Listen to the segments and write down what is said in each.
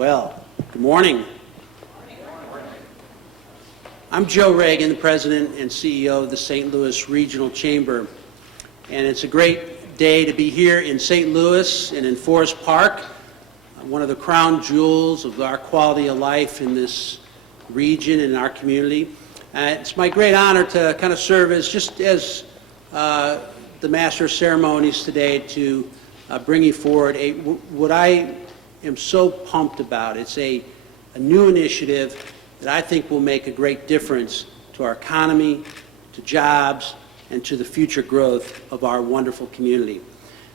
Well, good morning. I'm Joe Reagan, the President and CEO of the St. Louis Regional Chamber, and it's a great day to be here in St. Louis and in Forest Park, one of the crown jewels of our quality of life in this region and our community. It's my great honor to kind of serve as the Master of Ceremonies today to bring you forward what I am so pumped about. It's a new initiative that I think will make a great difference to our economy, to jobs, and to the future growth of our wonderful community.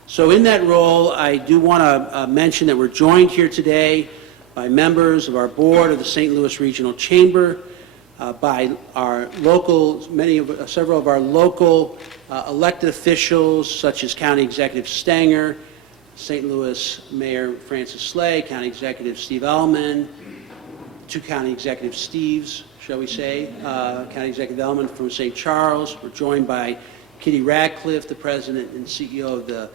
So in that role, I do want to mention that we're joined here today by members of our board of the St. Louis Regional Chamber, by our local, several of our local elected officials, such as County Executive Stanger, St. Louis Mayor Francis Slay, County Executive Steve Ellman, two County Executive Steves, shall we say, County Executive Ellman from St. Charles. We're joined by Kitty Radcliffe, the President and CEO of the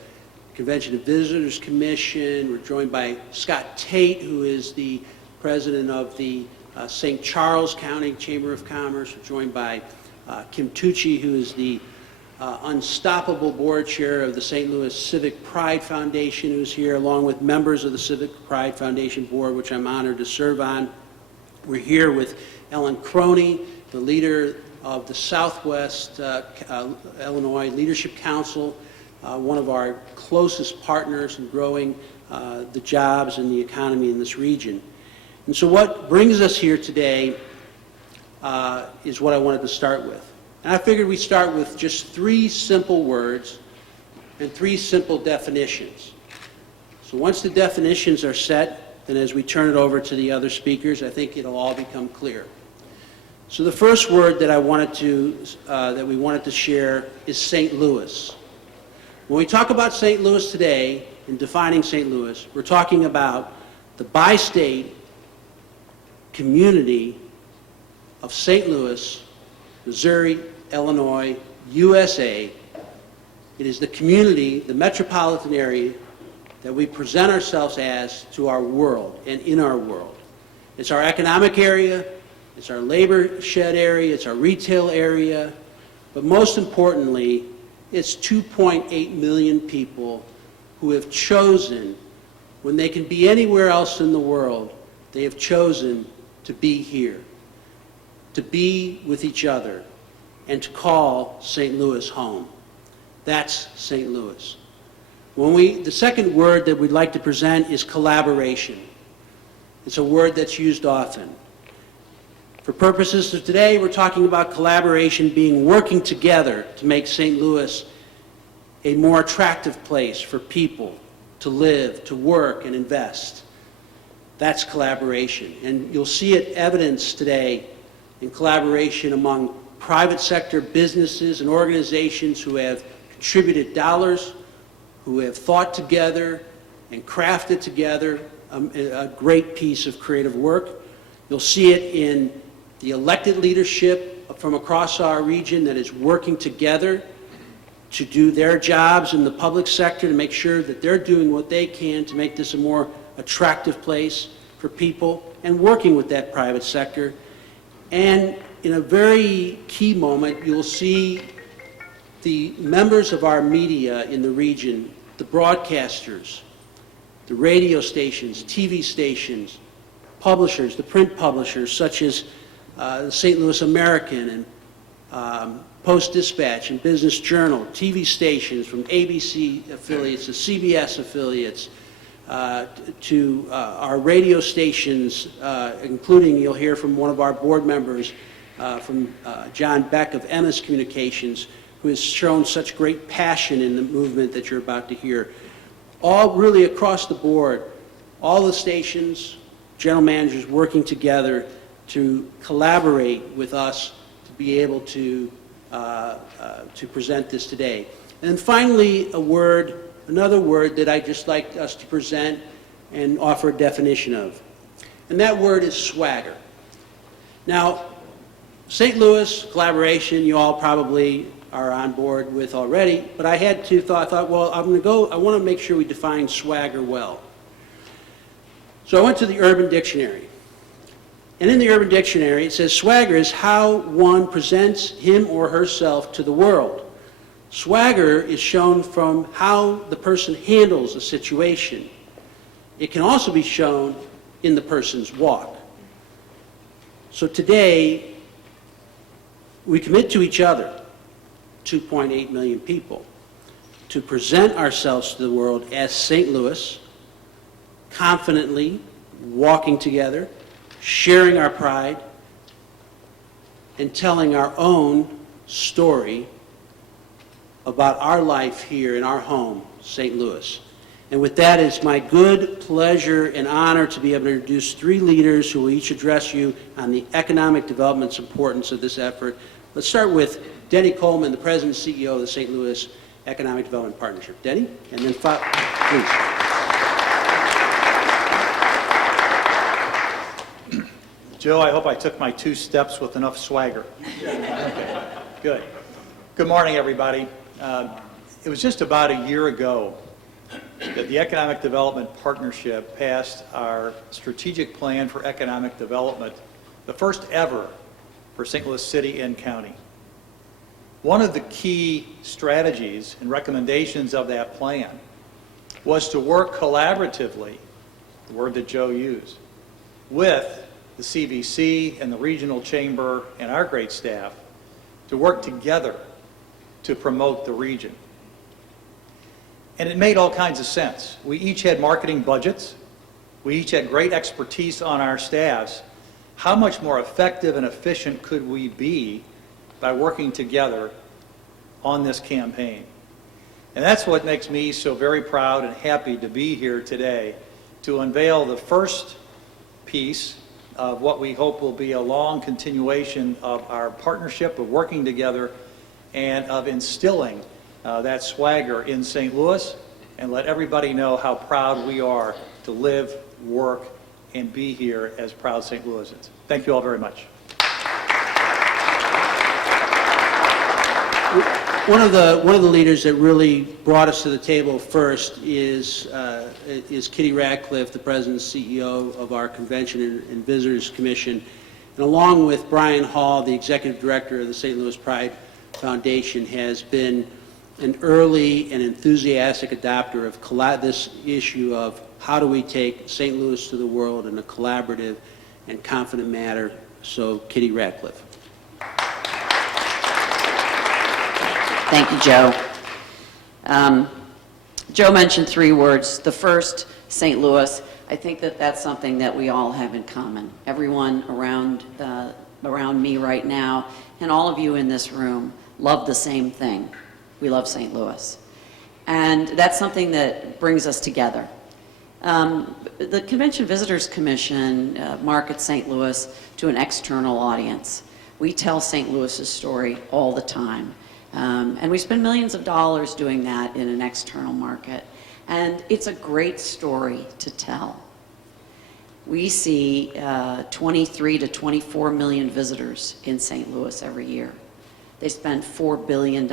Convention and Visitors Commission. We're joined by Scott Tate, who is the President of the St. Charles County Chamber of Commerce. We're joined by Kim Tucci, who is the unstoppable board chair of the St. Louis Civic Pride Foundation, who's here, along with members of the Civic Pride Foundation board, which I'm honored to serve on. We're here with Ellen Croney, the leader of the Southwest Illinois Leadership Council, one of our closest partners in growing the jobs and the economy in this region. And so what brings us here today is what I wanted to start with. And I figured we'd start with just three simple words and three simple definitions. So once the definitions are set, then as we turn it over to the other speakers, I think it'll all become clear. So the first word that we wanted to share is St. Louis. When we talk about St. Louis today, in defining St. Louis, we're talking about the bi-state community of St. Louis, Missouri, Illinois, USA. It is the community, the metropolitan area, that we present ourselves as to our world and in our world. It's our economic area, it's our labor shed area, it's our retail area, but most importantly, it's 2.8 million people who have chosen, when they can be anywhere else in the world, they have chosen to be here, to be with each other, and to call St. Louis home. That's St. Louis. The second word that we'd like to present is collaboration. It's a word that's used often. For purposes of today, we're talking about collaboration being working together to make St. Louis a more attractive place for people to live, to work, and invest. That's collaboration. And you'll see it evidenced today in collaboration among private sector businesses and organizations who have contributed dollars, who have thought together and crafted together a great piece of creative work. You'll see it in the elected leadership from across our region that is working together to do their jobs in the public sector, to make sure that they're doing what they can to make this a more attractive place for people, and working with that private sector. And in a very key moment, you'll see the members of our media in the region, the broadcasters, the radio stations, TV stations, publishers, the print publishers, such as the St. Louis American and Post-Dispatch and Business Journal, TV stations from ABC affiliates to CBS affiliates, to our radio stations, including, you'll hear from one of our board members, from John Beck of Emmis Communications, who has shown such great passion in the movement that you're about to hear. All really across the board, all the stations, general managers working together to collaborate with us to be able to present this today. And finally, another word that I'd just like us to present and offer a definition of. And that word is swagger. Now, St. Louis collaboration, you all probably are on board with already, but I thought, well, I want to make sure we define swagger well. So I went to the Urban Dictionary. And in the Urban Dictionary, it says swagger is how one presents him or herself to the world. Swagger is shown from how the person handles a situation. It can also be shown in the person's walk. So today, we commit to each other, 2.8 million people, to present ourselves to the world as St. Louis, confidently walking together, sharing our pride, and telling our own story about our life here in our home, St. Louis. And with that, it's my good pleasure and honor to be able to introduce three leaders who will each address you on the economic development's importance of this effort. Let's start with Denny Coleman, the President and CEO of the St. Louis Economic Development Partnership. Denny, and then please. Joe, I hope I took my 2 steps with enough swagger. Okay, good. Good morning, everybody. It was just about a year ago that the Economic Development Partnership passed our strategic plan for economic development, the first ever for St. Louis City and County. One of the key strategies and recommendations of that plan was to work collaboratively, the word that Joe used, with the CVC and the regional chamber and our great staff to work together to promote the region. And it made all kinds of sense. We each had marketing budgets. We each had great expertise on our staffs. How much more effective and efficient could we be by working together on this campaign? And that's what makes me so very proud and happy to be here today to unveil the first piece of what we hope will be a long continuation of our partnership of working together and of instilling that swagger in St. Louis, and let everybody know how proud we are to live, work, and be here as proud St. Louisans. Thank you all very much. One of the leaders that really brought us to the table first is Kitty Ratcliffe, the President and CEO of our Convention and Visitors Commission, and along with Brian Hall, the Executive Director of the St. Louis Pride Foundation, has been an early and enthusiastic adopter of this issue of how do we take St. Louis to the world in a collaborative and confident manner. So, Kitty Ratcliffe. Thank you, Joe. Joe mentioned 3 words. The first, St. Louis. I think that that's something that we all have in common. Everyone around me right now, and all of you in this room, love the same thing. We love St. Louis. And that's something that brings us together. The Convention Visitors Commission markets St. Louis to an external audience. We tell St. Louis's story all the time. And we spend millions of dollars doing that in an external market. And it's a great story to tell. We see 23 to 24 million visitors in St. Louis every year. They spend $4 billion.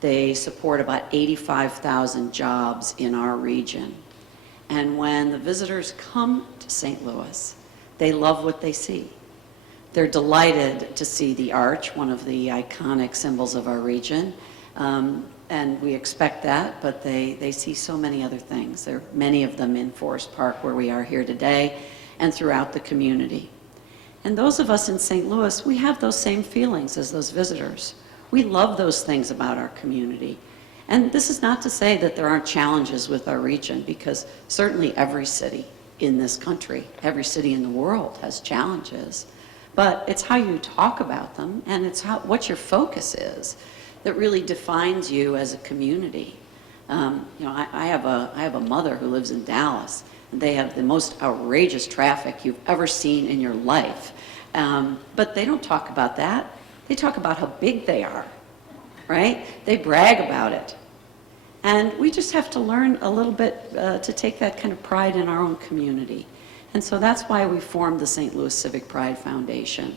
They support about 85,000 jobs in our region. And when the visitors come to St. Louis, they love what they see. They're delighted to see the arch, one of the iconic symbols of our region. And we expect that, but they see so many other things. There are many of them in Forest Park, where we are here today, and throughout the community. And those of us in St. Louis, we have those same feelings as those visitors. We love those things about our community. And this is not to say that there aren't challenges with our region, because certainly every city in this country, every city in the world has challenges. But it's how you talk about them, and it's what your focus is that really defines you as a community. I have a mother who lives in Dallas, and they have the most outrageous traffic you've ever seen in your life. But they don't talk about that. They talk about how big they are, right? They brag about it. And we just have to learn a little bit to take that kind of pride in our own community. And so that's why we formed the St. Louis Civic Pride Foundation.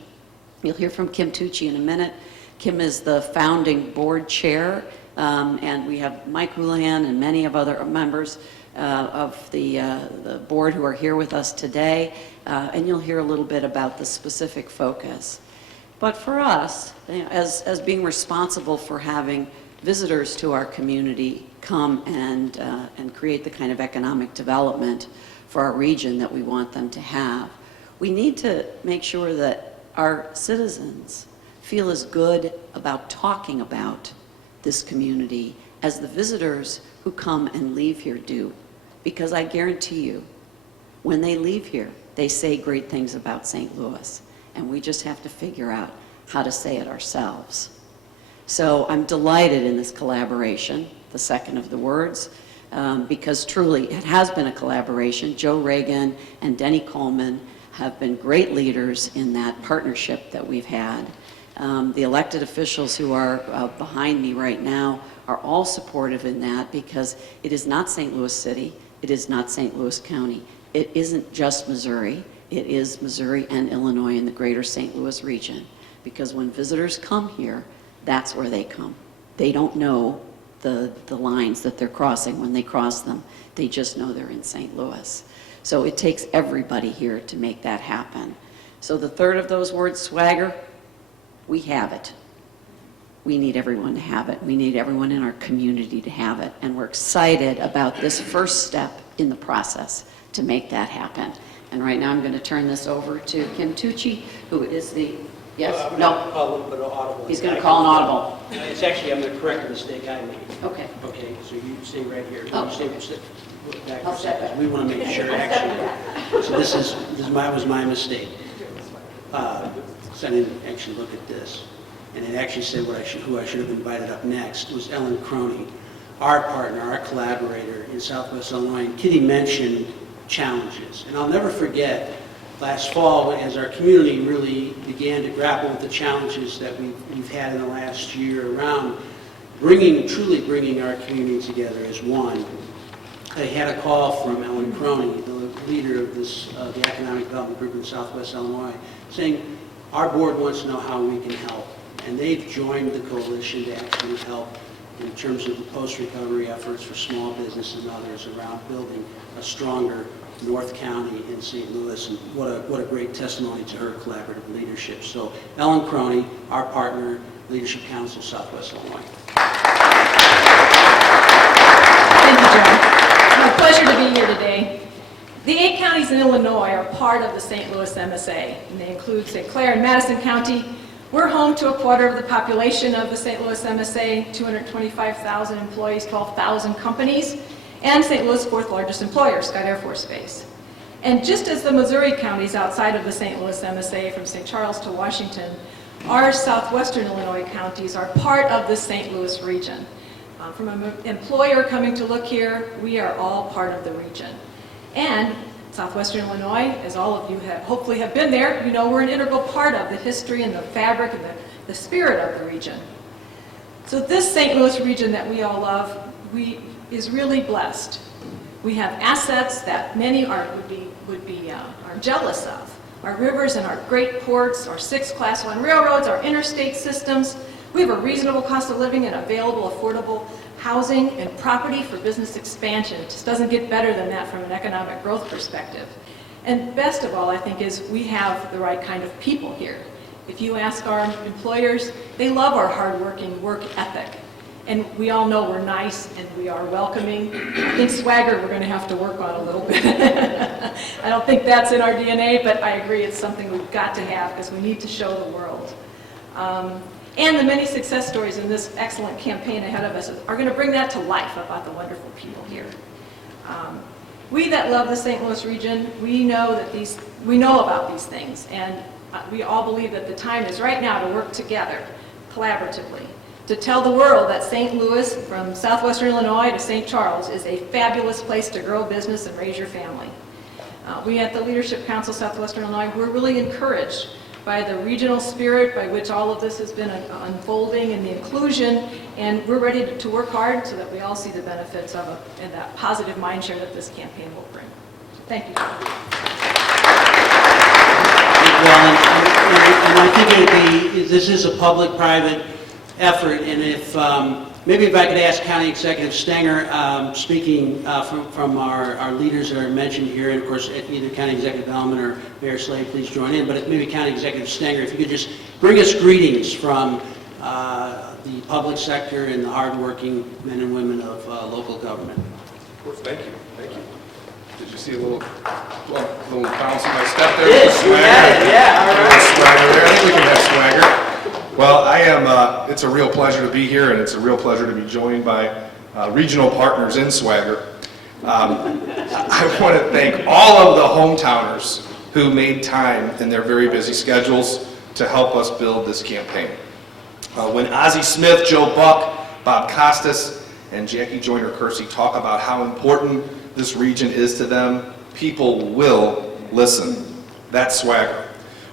You'll hear from Kim Tucci in a minute. Kim is the founding board chair, and we have Mike Houlihan and many of other members of the board who are here with us today, and you'll hear a little bit about the specific focus. But for us, as being responsible for having visitors to our community come and create the kind of economic development for our region that we want them to have, we need to make sure that our citizens feel as good about talking about this community as the visitors who come and leave here do. Because I guarantee you, when they leave here, they say great things about St. Louis, and we just have to figure out how to say it ourselves. So I'm delighted in this collaboration, the second of the words, because truly it has been a collaboration. Joe Reagan and Denny Coleman have been great leaders in that partnership that we've had. The elected officials who are behind me right now are all supportive in that, because it is not St. Louis City, it is not St. Louis County. It isn't just Missouri, it is Missouri and Illinois in the greater St. Louis region. Because when visitors come here, that's where they come. They don't know the lines that they're crossing when they cross them. They just know they're in St. Louis. So it takes everybody here to make that happen. So the third of those words, swagger, we have it. We need everyone to have it. We need everyone in our community to have it. And we're excited about this first step in the process to make that happen. And right now I'm going to turn this over to Kim Tucci, who is the, yes? I'm No? gonna call a little bit of audible. He's going to call an audible. It's actually, I'm going to correct a mistake I made. Okay. Okay, so you stay right here. Oh. You stay back for I'll a step second. back. We want to make sure, actually. So this was my mistake. So I didn't actually look at this. And it actually said who I should have invited up next was Ellen Croney, our partner, our collaborator in Southwest Illinois. And Kitty mentioned challenges. And I'll never forget last fall, as our community really began to grapple with the challenges that we've had in the last year around truly bringing our community together as one. I had a call from Ellen Croney, the leader of the Economic Development Group in Southwest Illinois, saying, our board wants to know how we can help. And they've joined the coalition to actually help in terms of the post-recovery efforts for small businesses and others around building a stronger North County in St. Louis. And what a great testimony to her collaborative leadership. So Ellen Croney, our partner, Leadership Council, Southwest Illinois. Thank you, Joe. It's a pleasure to be here today. The 8 counties in Illinois are part of the St. Louis MSA, and they include St. Clair and Madison County. We're home to a quarter of the population of the St. Louis MSA, 225,000 employees, 12,000 companies, and St. Louis' 4th largest employer, Scott Air Force Base. And just as the Missouri counties outside of the St. Louis MSA, from St. Charles to Washington, our southwestern Illinois counties are part of the St. Louis region. From an employer coming to look here, we are all part of the region. And southwestern Illinois, as all of you hopefully have been there, you know we're an integral part of the history and the fabric and the spirit of the region. So this St. Louis region that we all love, is really blessed. We have assets that many are jealous of. Our rivers and our great ports, our 6 Class 1 railroads, our interstate systems. We have a reasonable cost of living and available, affordable housing and property for business expansion. It just doesn't get better than that from an economic growth perspective. And best of all, I think, is we have the right kind of people here. If you ask our employers, they love our hardworking work ethic. And we all know we're nice and we are welcoming. I think swagger we're going to have to work on a little bit. I don't think that's in our DNA, but I agree it's something we've got to have because we need to show the world. And the many success stories in this excellent campaign ahead of us are going to bring that to life about the wonderful people here. We that love the St. Louis region, we know about these things, and we all believe that the time is right now to work together, collaboratively, to tell the world that St. Louis, from southwestern Illinois to St. Charles, is a fabulous place to grow business and raise your family. We at the Leadership Council Southwestern Illinois, we're really encouraged by the regional spirit by which all of this has been unfolding and the inclusion, and we're ready to work hard so that we all see the benefits of it and that positive mind share that this campaign will bring. Thank you. Well, and I think this is a public-private effort, and if Maybe if I could ask County Executive Stenger, speaking from our leaders that are mentioned here, and of course, either County Executive Bellman or Mayor Slade, please join in, but maybe County Executive Stenger, if you could just bring us greetings from the public sector and the hardworking men and women of local government. Of course, thank you, thank you. Did you see a little bounce in my step there? Yes, you had it, yeah, all right. Swagger there, I think we can have swagger. Well, it's a real pleasure to be here, and it's a real pleasure to be joined by regional partners in Swagger. I want to thank all of the hometowners who made time in their very busy schedules to help us build this campaign. When Ozzie Smith, Joe Buck, Bob Costas, and Jackie Joyner-Kersey talk about how important this region is to them, people will listen. That's Swagger.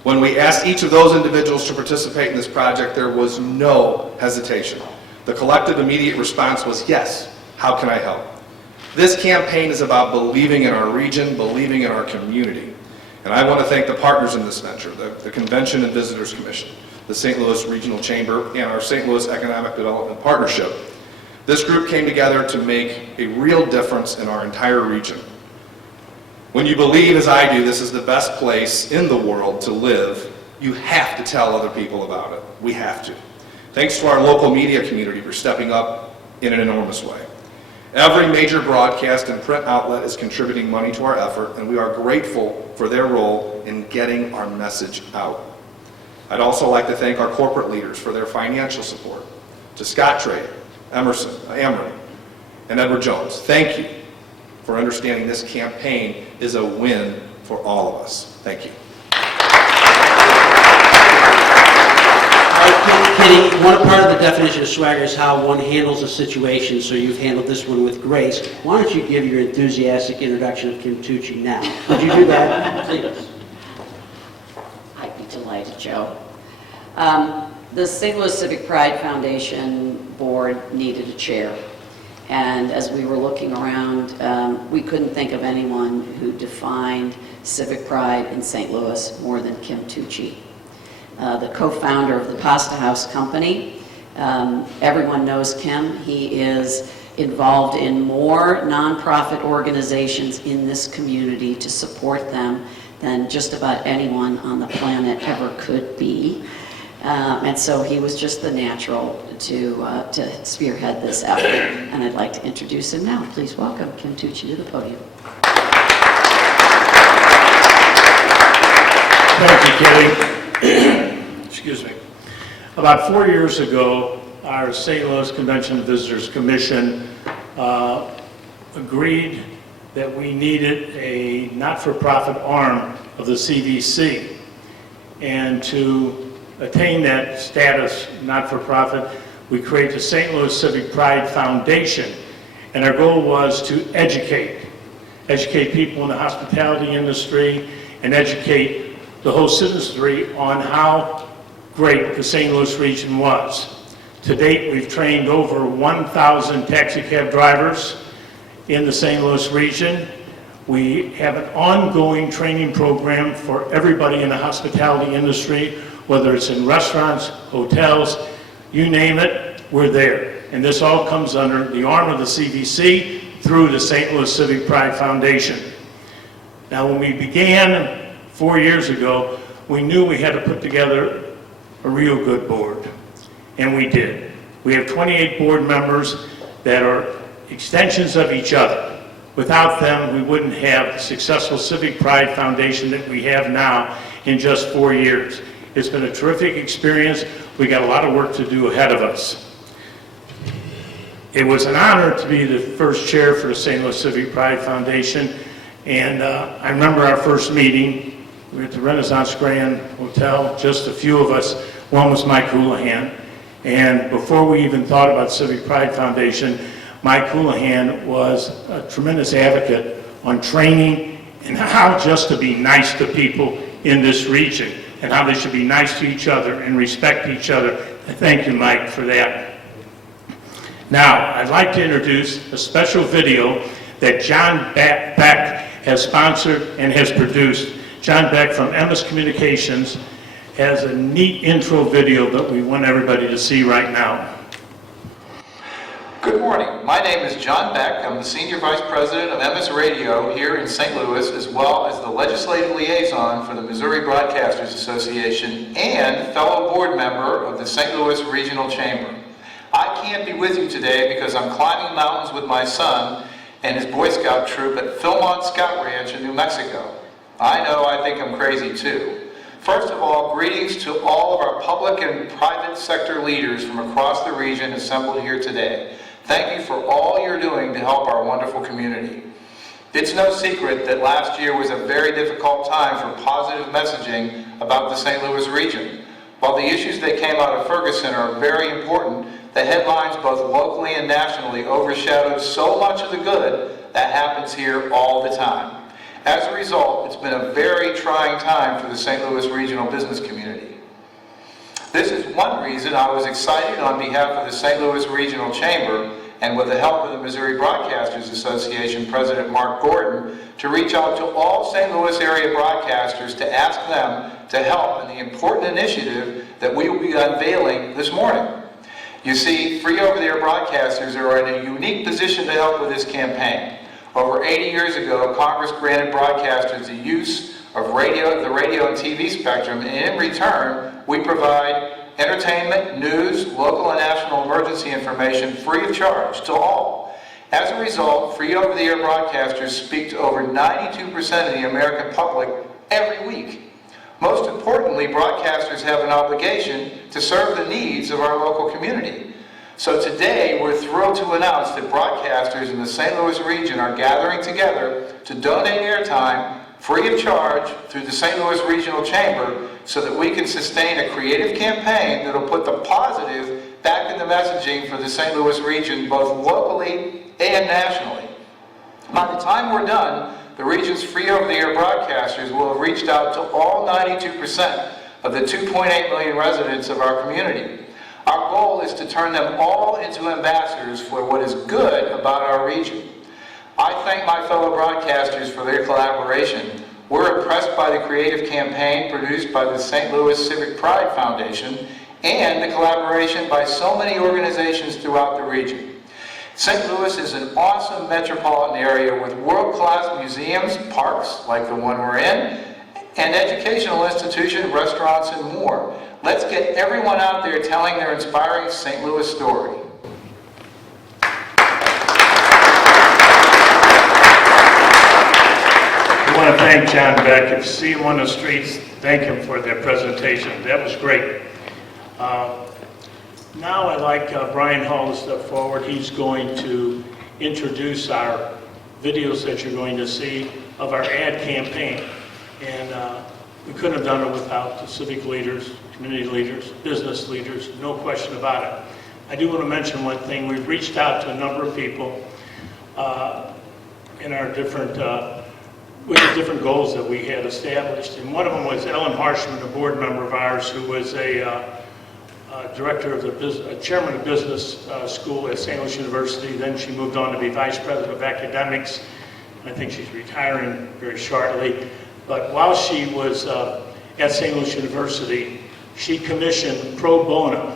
When we asked each of those individuals to participate in this project, there was no hesitation. The collective immediate response was, yes, how can I help? This campaign is about believing in our region, believing in our community. And I want to thank the partners in this venture, the Convention and Visitors Commission, the St. Louis Regional Chamber, and our St. Louis Economic Development Partnership. This group came together to make a real difference in our entire region. When you believe, as I do, this is the best place in the world to live, you have to tell other people about it. We have to. Thanks to our local media community for stepping up in an enormous way. Every major broadcast and print outlet is contributing money to our effort, and we are grateful for their role in getting our message out. I'd also like to thank our corporate leaders for their financial support. To Scott Trade, Ameren, and Edward Jones, thank you for understanding this campaign is a win for all of us. Thank you. Kitty, one part of the definition of swagger is how one handles a situation, so you've handled this one with grace. Why don't you give your enthusiastic introduction of Kim Tucci now? Would you do that, please? I'd be delighted, Joe. The St. Louis Civic Pride Foundation board needed a chair. And as we were looking around, we couldn't think of anyone who defined civic pride in St. Louis more than Kim Tucci. The co-founder of the Pasta House Company. Everyone knows Kim. He is involved in more nonprofit organizations in this community to support them than just about anyone on the planet ever could be. And so he was just the natural to spearhead this effort. And I'd like to introduce him now. Please welcome Kim Tucci to the podium. Thank you, Kitty. Excuse me. About 4 years ago, our St. Louis Convention and Visitors Commission agreed that we needed a not-for-profit arm of the CVC. And to attain that status, not-for-profit, we created the St. Louis Civic Pride Foundation. And our goal was to educate people in the hospitality industry and educate the whole citizenry on how great the St. Louis region was. To date, we've trained over 1,000 taxi cab drivers in the St. Louis region. We have an ongoing training program for everybody in the hospitality industry, whether it's in restaurants, hotels, you name it, we're there. And this all comes under the arm of the CVC through the St. Louis Civic Pride Foundation. Now, when we began 4 years ago, we knew we had to put together a real good board, and we did. We have 28 board members that are extensions of each other. Without them, we wouldn't have the successful Civic Pride Foundation that we have now in just 4 years. It's been a terrific experience. We got a lot of work to do ahead of us. It was an honor to be the first chair for the St. Louis Civic Pride Foundation, and I remember our first meeting. We were at the Renaissance Grand Hotel, just a few of us. One was Mike Houlihan, and before we even thought about Civic Pride Foundation, Mike Houlihan was a tremendous advocate on training and how just to be nice to people in this region and how they should be nice to each other and respect each other. And thank you, Mike, for that. Now, I'd like to introduce a special video that John Beck has sponsored and has produced. John Beck from MS Communications has a neat intro video that we want everybody to see right now. Good morning. My name is John Beck. I'm the Senior Vice President of MS Radio here in St. Louis, as well as the Legislative Liaison for the Missouri Broadcasters Association and fellow board member of the St. Louis Regional Chamber. I can't be with you today because I'm climbing mountains with my son and his Boy Scout troop at Philmont Scout Ranch in New Mexico. I know, I think I'm crazy too. First of all, greetings to all of our public and private sector leaders from across the region assembled here today. Thank you for all you're doing to help our wonderful community. It's no secret that last year was a very difficult time for positive messaging about the St. Louis region. While the issues that came out of Ferguson are very important, the headlines both locally and nationally overshadowed so much of the good that happens here all the time. As a result, it's been a very trying time for the St. Louis regional business community. This is one reason I was excited on behalf of the St. Louis Regional Chamber and with the help of the Missouri Broadcasters Association President Mark Gordon to reach out to all St. Louis area broadcasters to ask them to help in the important initiative that we will be unveiling this morning. You see, free over-the-air broadcasters are in a unique position to help with this campaign. Over 80 years ago, Congress granted broadcasters the use of the radio and TV spectrum, and in return, we provide entertainment, news, local and national emergency information free of charge to all. As a result, free over-the-air broadcasters speak to over 92% of the American public every week. Most importantly, broadcasters have an obligation to serve the needs of our local community. So today, we're thrilled to announce that broadcasters in the St. Louis region are gathering together to donate airtime free of charge through the St. Louis Regional Chamber so that we can sustain a creative campaign that will put the positive back in the messaging for the St. Louis region, both locally and nationally. By the time we're done, the region's free over-the-air broadcasters will have reached out to all 92% of the 2.8 million residents of our community. Our goal is to turn them all into ambassadors for what is good about our region. I thank my fellow broadcasters for their collaboration. We're impressed by the creative campaign produced by the St. Louis Civic Pride Foundation and the collaboration by so many organizations throughout the region. St. Louis is an awesome metropolitan area with world-class museums, parks like the one we're in, and educational institutions, restaurants, and more. Let's get everyone out there telling their inspiring St. Louis story. I want to thank John Beck. If you see him on the streets, thank him for that presentation. That was great. Now I'd like Brian Hall to step forward. He's going to introduce our videos that you're going to see of our ad campaign. And we couldn't have done it without the civic leaders, community leaders, business leaders, no question about it. I do want to mention one thing. We've reached out to a number of people in our different with the different goals that we had established. And one of them was Ellen Harshman, a board member of ours, who was a director of the chairman of business school at St. Louis University. Then she moved on to be vice president of academics. I think she's retiring very shortly. But while she was at St. Louis University, she commissioned pro bono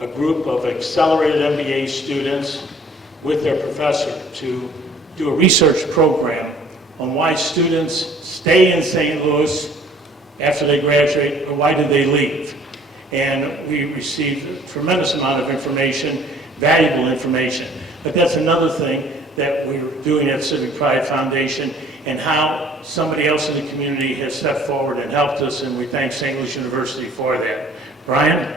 a group of accelerated MBA students with their professor to do a research program on why students stay in St. Louis after they graduate, or why did they leave. And we received a tremendous amount of information, valuable information. But that's another thing that we're doing at Civic Pride Foundation, and how somebody else in the community has stepped forward and helped us, and we thank St. Louis University for that. Brian?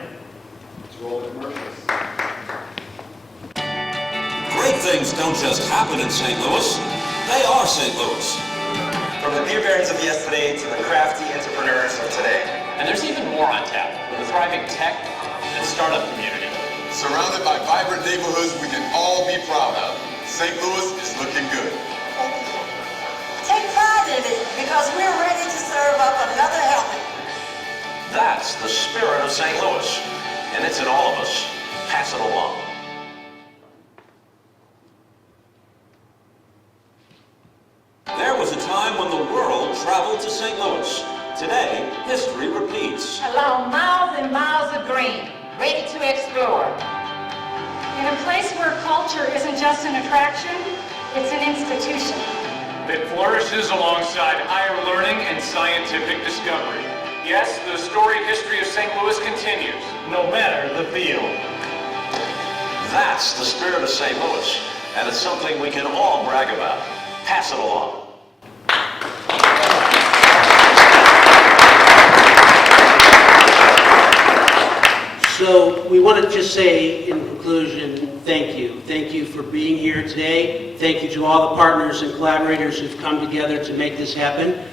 Great things don't just happen in St. Louis, they are St. Louis. From the beer barons of yesterday to the crafty entrepreneurs of today. And there's even more on tap with a thriving tech and startup community. Surrounded by vibrant neighborhoods we can all be proud of. St. Louis is looking good. Take pride in it, because we're ready to serve up another helping. That's the spirit of St. Louis, and it's in all of us. Pass it along. There was a time when the world traveled to St. Louis. Today, history repeats. Along miles and miles of green, ready to explore. In a place where culture isn't just an attraction, it's an institution. That flourishes alongside higher learning and scientific discovery. Yes, the storied history of St. Louis continues, no matter the field. That's the spirit of St. Louis, and it's something we can all brag about. Pass it along. So we want to just say in conclusion, thank you. Thank you for being here today. Thank you to all the partners and collaborators who've come together to make this happen.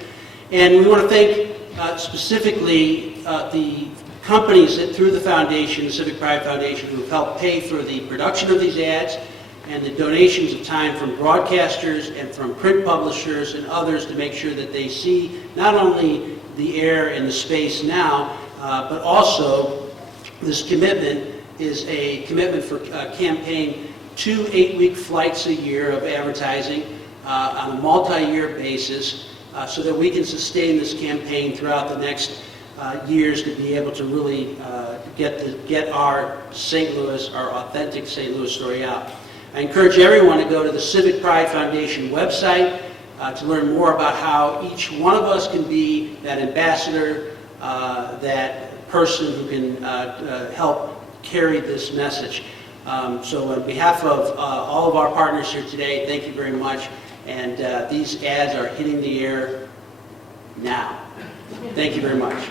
And we want to thank specifically the companies that through the foundation, the Civic Pride Foundation, who have helped pay for the production of these ads and the donations of time from broadcasters and from print publishers and others to make sure that they see not only the air and the space now, but also this commitment is a commitment for Camapign, 2 8-week flights a year of advertising on a multi-year basis so that we can sustain this campaign throughout the next years to be able to really get our St. Louis, our authentic St. Louis story out. I encourage everyone to go to the Civic Pride Foundation website to learn more about how each one of us can be that ambassador, that person who can help carry this message. So on behalf of all of our partners here today, thank you very much. And these ads are hitting the air now. Thank you very much.